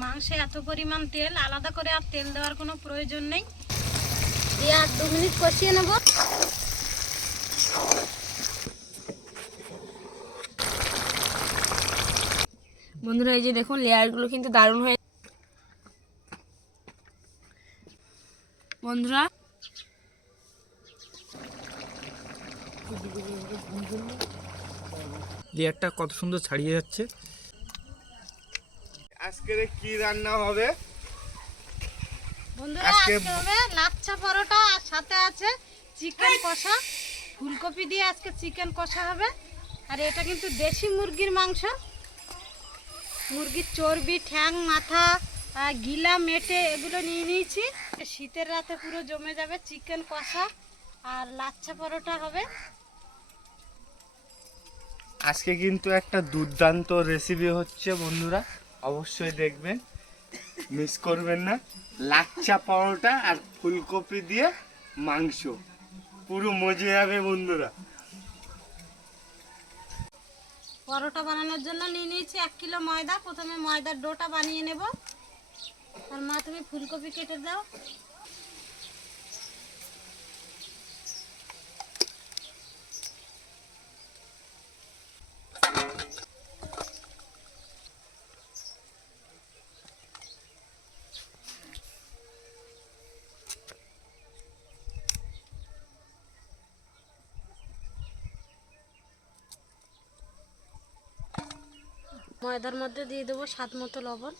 মাংসে এত পরিমাণ তেল আলাদা করে আর তেল দেওয়ার কোনো প্রয়োজন নেই। দিয়ে আর দু মিনিট কষিয়ে নেব। বন্ধুরা এই যে দেখুন লেয়ারগুলো কিন্তু দারুণ হয়ে বন্ধুরা লেয়ারটা কত সুন্দর ছাড়িয়ে যাচ্ছে। আজকের কি রান্না হবে? বন্ধুরা আজকে- আজকে হবে লাচ্ছা পরোটা আর সাথে আছে চিকেন কষা। ফুলকপি দিয়ে আজকে চিকেন কষা হবে। আর এটা কিন্তু দেশি মুরগির মাংস। মুরগির চর্বি ঠ্যাং মাথা গিলা মেটে এগুলো নিয়ে নিয়েছি। শীতের রাতে পুরো জমে যাবে চিকেন কষা আর লাচ্ছা পরোটা হবে। আজকে কিন্তু একটা দুর্দান্ত রেসিপি হচ্ছে বন্ধুরা। অবশ্যই দেখবেন। মিস করবেন না। লাচ্চা পরোটা আর ফুলকপি দিয়ে মাংস। পুরো মজে যাবে বন্ধুরা। পরোটা বানানোর জন্য নিয়ে নিয়েছি এক কিলো ময়দা। প্রথমে ময়দার ডোটা বানিয়ে নেব। আর মা, তুমি ফুলকপি কেটে দাও। ময়দার মধ্যে দিয়ে দেবো স্বাদ মতো লবণ।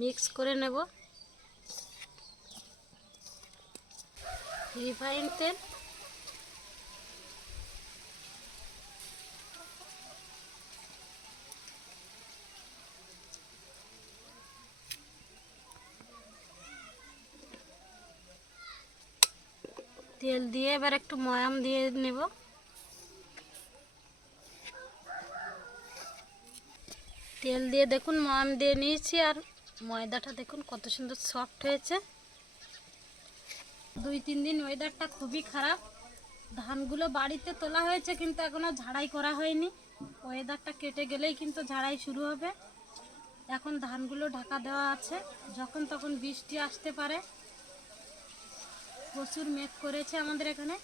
মিক্স করে নেব। রিফাইন তেল। তেল দিয়ে এবার একটু ময়াম দিয়ে নেব। তেল দিয়ে দেখুন, ময়াম দিয়ে নিয়েছি আর ময়দাটা দেখুন কত সুন্দর সফট হয়েছে। দুই, তিন দিন ওয়েদারটা খুবই খারাপ। ধানগুলো বাড়িতে তোলা হয়েছে কিন্তু এখনও ঝাড়াই করা হয়নি। ওয়েদারটা কেটে গেলেই কিন্তু ঝাড়াই শুরু হবে। এখন ধানগুলো ঢাকা দেওয়া আছে। যখন তখন বৃষ্টি আসতে পারে। প্রচুর মেঘ করেছে আমাদের এখানে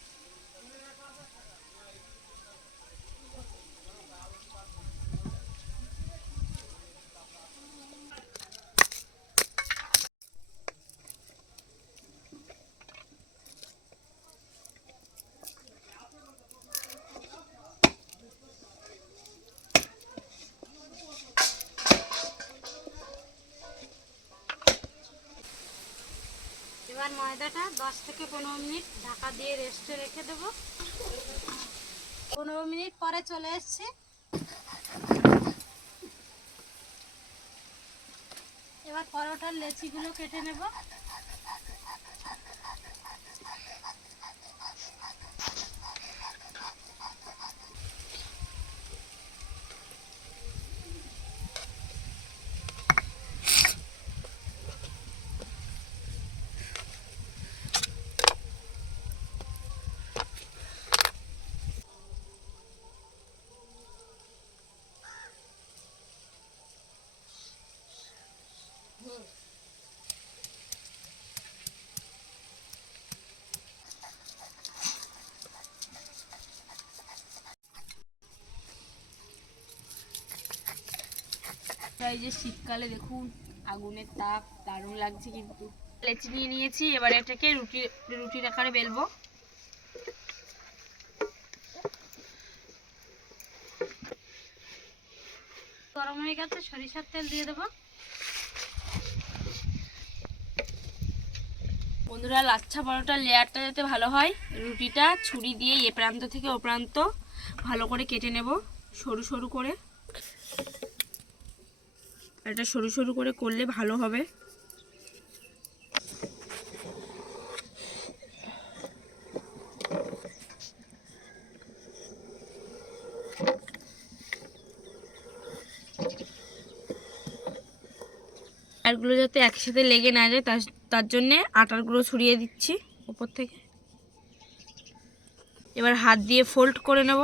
এবার ময়দাটা দশ থেকে পনেরো মিনিট ঢাকা দিয়ে রেস্টে রেখে দেব। পনেরো মিনিট পরে চলে এসছি। এবার পরোটার লেচিগুলো কেটে নেব। এই যে শীতকালে দেখুন, আগুনের তাপ দারুণ লাগছে কিন্তু। লেচি নিয়ে নিয়েছি, এবারে এটাকে রুটি, রুটির আকারে বেলবো। গরম হয়ে গেছে, সরিষার তেল দিয়ে দেবো। বন্ধুরা, লাচ্ছা পরোটার লেয়ারটা যাতে ভালো হয়, রুটিটা ছুরি দিয়ে এ প্রান্ত থেকে ও প্রান্ত ভালো করে কেটে নেব, সরু সরু করে। এটা সরু সরু করে করলে ভালো হবে। আরগুলো যাতে একসাথে লেগে না যায়, তার তার জন্যে আটার গুঁড়ো ছড়িয়ে দিচ্ছি উপর থেকে। এবার হাত দিয়ে ফোল্ড করে নেব।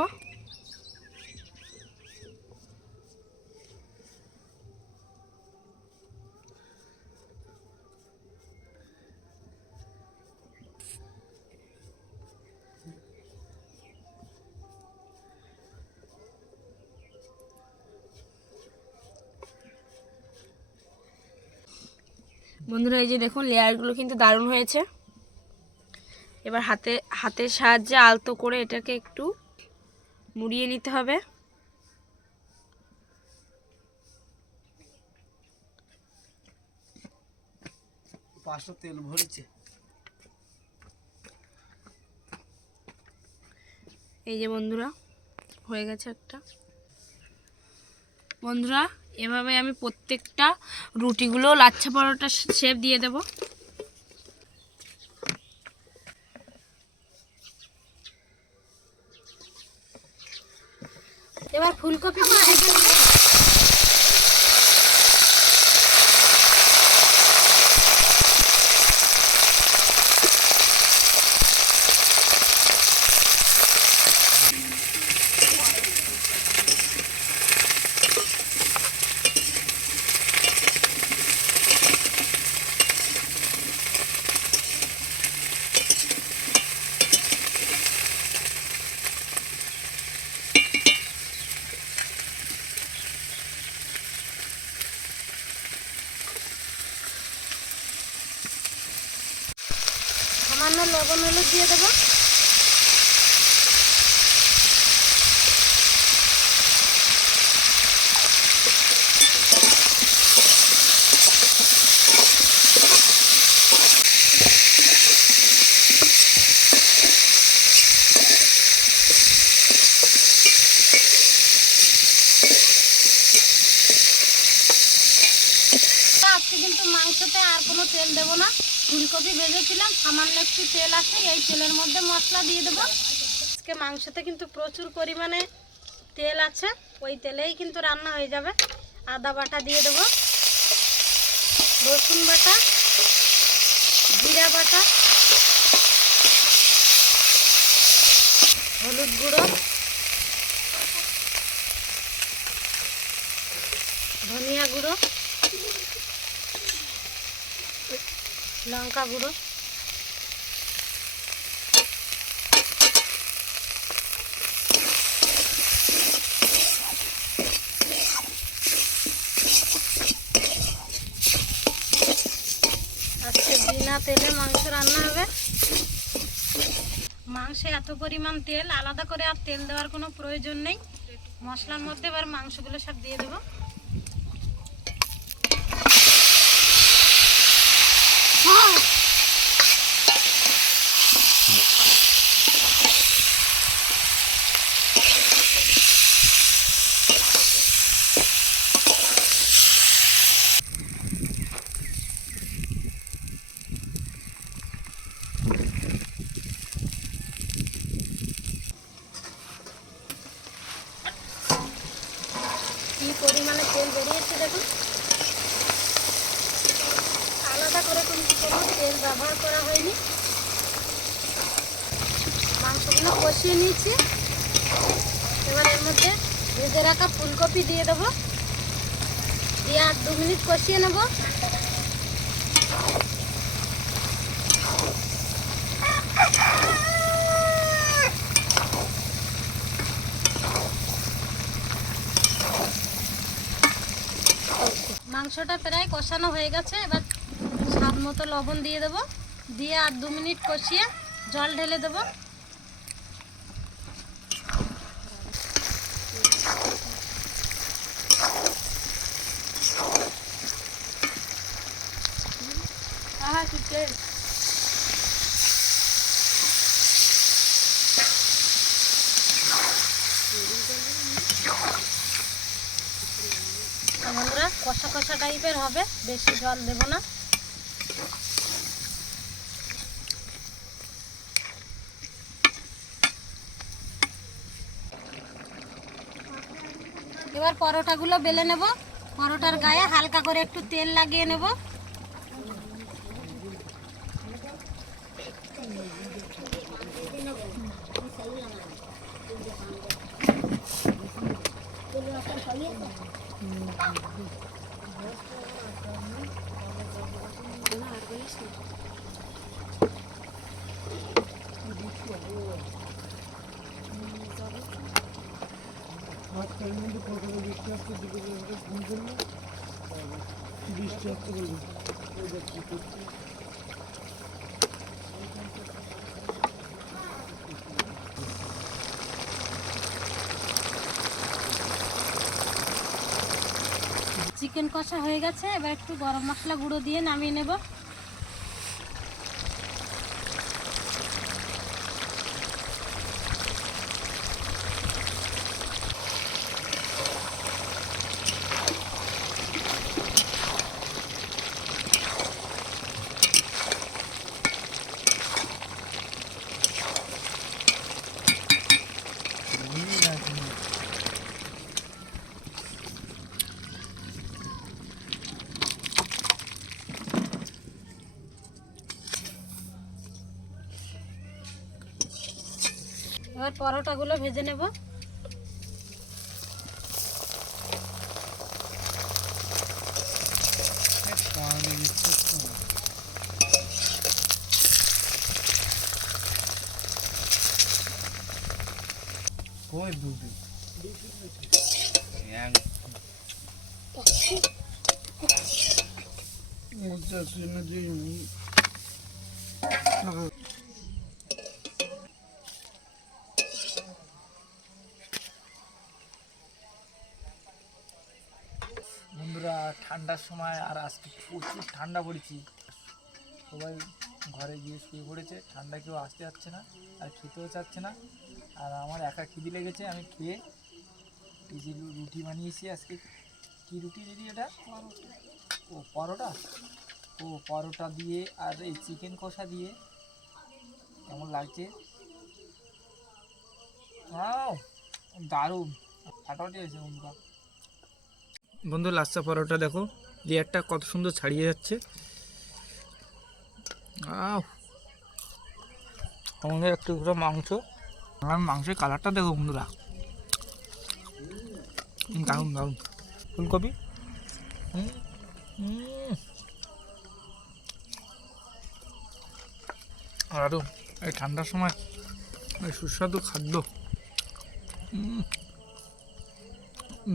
বন্ধুরা এই যে দেখুন লেয়ারগুলো কিন্তু দারুণ হয়েছে। এবার হাতে হাতের সাহায্যে আলতো করে এটাকে একটু মুড়িয়ে নিতে হবে। পাঁচশো তেল ভরেছে। এই যে বন্ধুরা হয়ে গেছে একটা। বন্ধুরা এভাবে আমি প্রত্যেকটা রুটিগুলো লাচ্ছা পরোটা শেপ দিয়ে দেব। এবার ফুলকপি ভেজে নেব সামান্য লবণ হলুদ দিয়ে দেবো। কিন্তু মাংসতে আর কোনো তেল দেবো না। ফুলকপি ভেজেছিলাম, সামান্য একটু তেল আছে, এই তেলের মধ্যে মশলা দিয়ে দেবো। আজকে মাংসতে কিন্তু প্রচুর পরিমাণে তেল আছে, ওই তেলেই কিন্তু রান্না হয়ে যাবে। আদা বাটা দিয়ে দেবো, রসুন বাটা, জিরা বাটা, হলুদ গুঁড়ো, ধনিয়া গুঁড়ো লঙ্কা গুঁড়ো। বিনা তেলে মাংস রান্না হবে। মাংসে এত পরিমাণ তেল, আলাদা করে আর তেল দেওয়ার কোনো প্রয়োজন নেই। মশলার মধ্যে এবার মাংসগুলো সব দিয়ে দেবো। কি পরিমাণে তেল বেরিয়েছে দেখুন। আলাদা করে কিন্তু কোনো তেল ব্যবহার করা হয়নি। মাংসগুলো কষিয়ে নিয়েছি। এবার এর মধ্যে ভেজে রাখা ফুলকপি দিয়ে দেবো। দিয়ে আর দু মিনিট কষিয়ে নেব। মাংসটা প্রায় কষানো হয়ে গেছে, এবার স্বাদ মতো লবণ দিয়ে দেব। দিয়ে আর দু মিনিট কষিয়ে জল ঢেলে দেব। আহা তেল বন্ধুরা কষা টাইপের হবে, বেশি জল দেবো না। এবার পরোটাগুলো বেলে নেব, পরোটার গায়ে হালকা করে একটু তেল লাগিয়ে নেব। চিকেন কষা হয়ে গেছে এবার একটু গরম মশলা গুঁড়ো দিয়ে নামিয়ে নেব। এবার পরোটাগুলো ভেজে নেব। কই দুধ দিই বন্ধুরা ঠান্ডার সময় আর আজকে প্রচুর ঠান্ডা পড়েছি। সবাই ঘরে গিয়ে শুয়ে পড়েছে। ঠান্ডা কেউ আসতে যাচ্ছে না আর খেতেও চাচ্ছে না। আর আমার একা খিদি লেগেছে, আমি খেয়ে যে রুটি বানিয়েছি আজকে। কি রুটি দিদি এটা? ও পরোটা? ও পরোটা দিয়ে আর এই চিকেন কষা দিয়ে। কেমন লাগছে? দারুণ। ফাটাফাটি হয়েছে বন্ধুরা। বন্ধু লাচ্চা পরোটা দেখো। লেয়ারটা কত সুন্দর ছাড়িয়ে যাচ্ছে। আমাদের একটু করে মাংস। আর মাংসের কালারটা দেখো বন্ধুরা। দারুণ দারুণ। ফুলকপি। আরও এই ঠান্ডার সময় এই সুস্বাদু খাদ্য।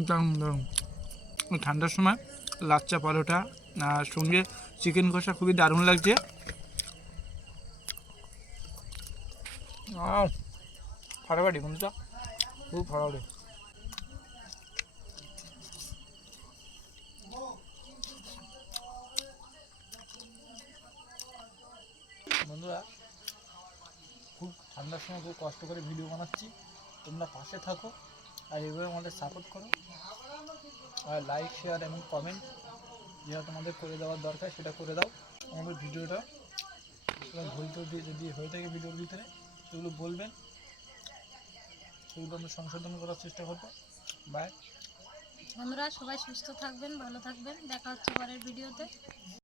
দারুণ দারুণ। ঠান্ডার সময় লাচ্চা পরোটা আর সঙ্গে চিকেন কষা খুবই দারুণ লাগছে। ফাটাফাটি বন্ধুটা, খুব ফাটাফাটি। বন্ধুরা, খুব ঠান্ডার সময় খুব কষ্ট করে ভিডিও বানাচ্ছি। তোমরা পাশে থাকো আর এভাবে আমাদের সাপোর্ট করো। লাইক শেয়ার এবং কমেন্ট যেটা তোমাদের করে দেওয়ার দরকার সেটা করে দাও। আমাদের ভিডিওটা ভুল তো যদি হয়ে থাকে ভিডিওর ভিতরে, সেগুলো বলবেন। সেগুলো আমরা সংশোধন করার চেষ্টা করব। বাই বন্ধুরা সবাই সুস্থ থাকবেন, ভালো থাকবেন। দেখা হচ্ছে পরের ভিডিওতে।